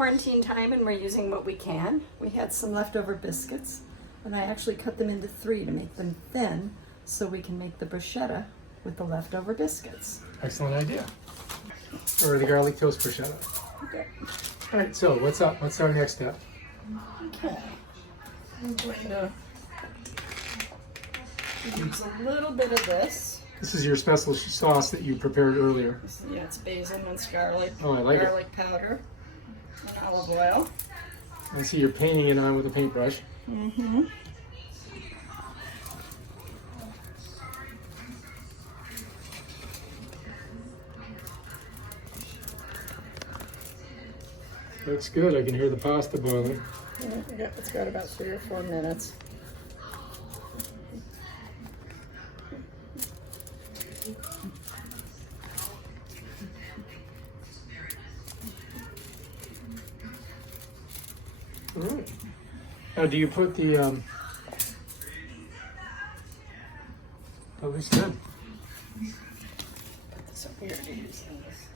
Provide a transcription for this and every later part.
quarantine time and we're using what we can. We had some leftover biscuits and I actually cut them into 3 to make them thin so we can make the bruschetta with the leftover biscuits. Excellent idea. Or the garlic toast bruschetta. Okay. All right, so what's up? What's our next step? Okay. I'm going to use a little bit of this. This is your special sauce that you prepared earlier. Yeah, it's basil, minced garlic, Oh, I like garlic powder, and olive oil. I see you're painting it on with a paintbrush. Mm-hmm. Looks good. I can hear the pasta boiling. Yeah, it's got about 3 or 4 minutes. All right. Now, do you put the? That looks good. So we already used this.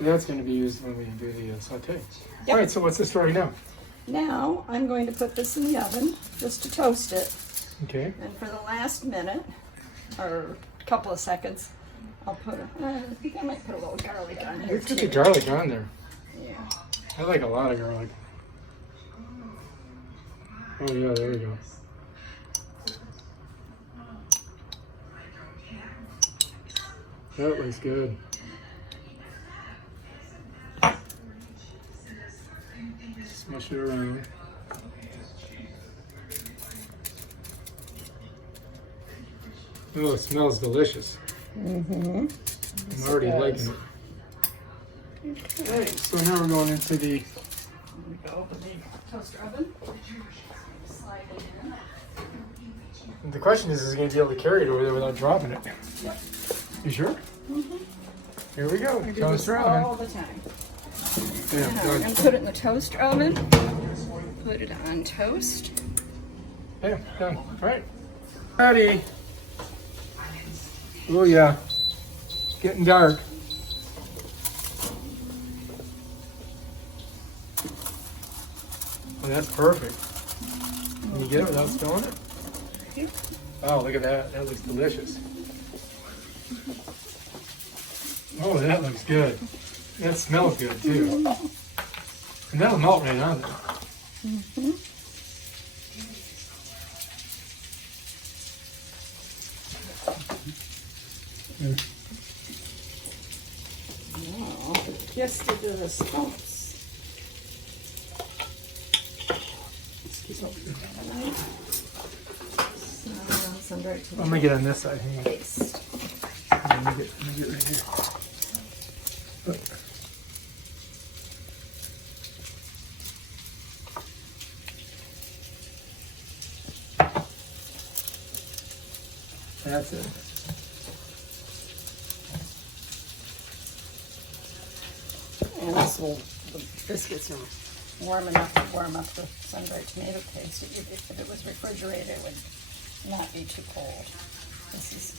That's going to be used when we do the saute. Yep. All right. So what's the story now? Now I'm going to put this in the oven just to toast it. Okay. And for the last minute, or couple of seconds, I'll put I think I might put a little garlic on here Let's get too. the garlic on there. Yeah. I like a lot of garlic. Oh yeah, there we go. That looks good. Smush it around. Oh, it smells delicious. Mm-hmm. I'm already liking it. Okay, so now we're going into the. I'm going to open the toaster oven. Slide it in. The question is it going to be able to carry it over there without dropping it? Yep. You sure? Mm-hmm. Here we go. I do this Toaster all oven. the time. Yeah, Now we're going to put it in the toaster oven. Put it on toast. Bam, done. All right. Ready. Oh yeah. Getting dark. Oh, that's perfect. Can you get it without spilling it? Yep. Oh, look at that. That looks delicious. Oh, that looks good. That smells good too. And that'll melt right on there. Mm-hmm. Now, just to do the stumps. Excuse me. Some very I'm gonna get on this side. Hang on. paste. Let me get right here. That's it. And this will, the biscuits are warm enough to warm up the sun-dried tomato paste. If it was refrigerated, it would not be too cold. This is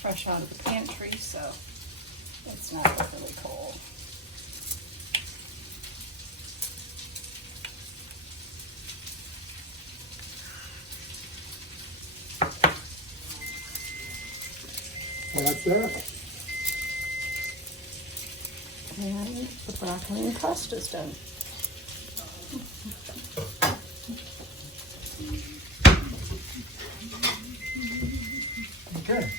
fresh out of the pantry, so it's not overly cold. That's it. And the broccoli and pasta's done. Okay.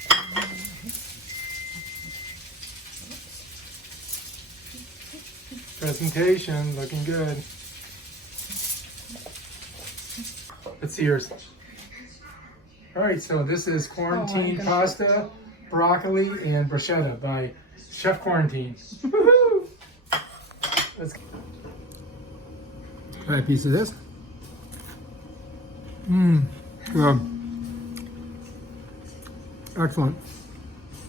Presentation, looking good. Let's see yours. All right, so this is quarantine pasta, broccoli, and bruschetta by Chef Quarantine. Woohoo! Let's try a piece of this. Good. Excellent.